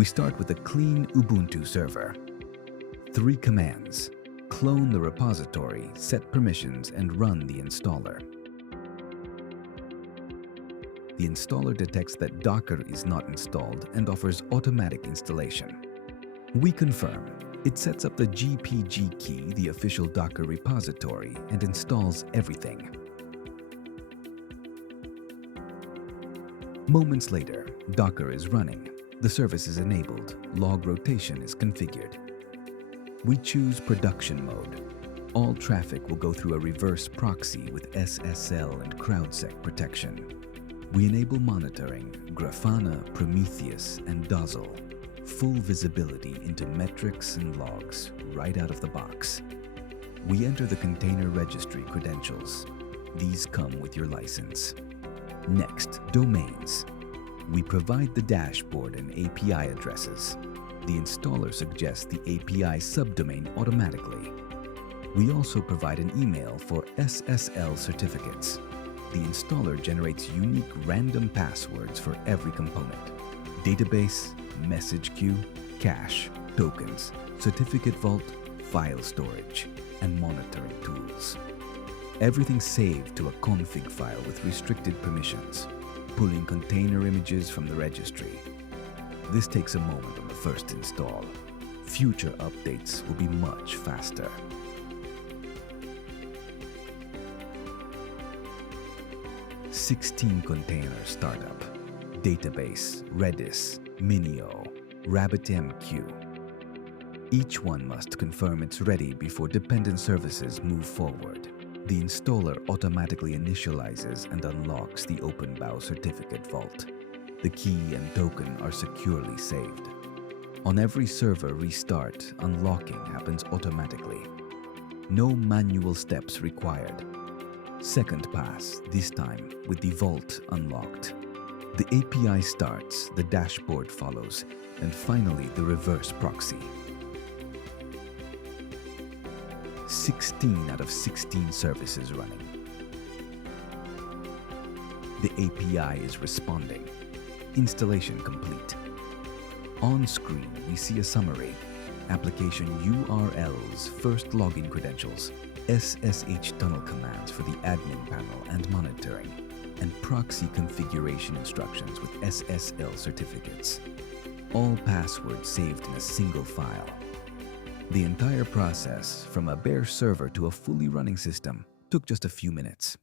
We start with a clean Ubuntu server. 3 commands: clone the repository, set permissions, and run the installer. The installer detects that Docker is not installed and offers automatic installation. We confirm. It sets up the GPG key, the official Docker repository, and installs everything. Moments later, Docker is running. The service is enabled. Log rotation is configured. We choose production mode. All traffic will go through a reverse proxy with SSL and CrowdSec protection. We enable monitoring, Grafana, Prometheus, and Dazzle. Full visibility into metrics and logs right out of the box. We enter the container registry credentials. These come with your license. Next, domains. We provide the dashboard and API addresses. The installer suggests the API subdomain automatically. We also provide an email for SSL certificates. The installer generates unique random passwords for every component: database, message queue, cache, tokens, certificate vault, file storage, and monitoring tools. Everything saved to a config file with restricted permissions, pulling container images from the registry. This takes a moment on the first install. Future updates will be much faster. "16 container startup, database, Redis, Minio, RabbitMQ. Each one must confirm it's ready before dependent services move forward. The installer automatically initializes and unlocks the OpenBOW certificate vault. The key and token are securely saved. On every server restart, unlocking happens automatically. No manual steps required. Second pass, this time with the vault unlocked. The API starts, the dashboard follows, and finally the reverse proxy. 16 out of 16 services running. The API is responding. Installation complete. On screen, we see a summary. Application URLs, first login credentials, SSH tunnel commands for the admin panel and monitoring, and proxy configuration instructions with SSL certificates. All passwords saved in a single file. The entire process, from a bare server to a fully running system, took just a few minutes.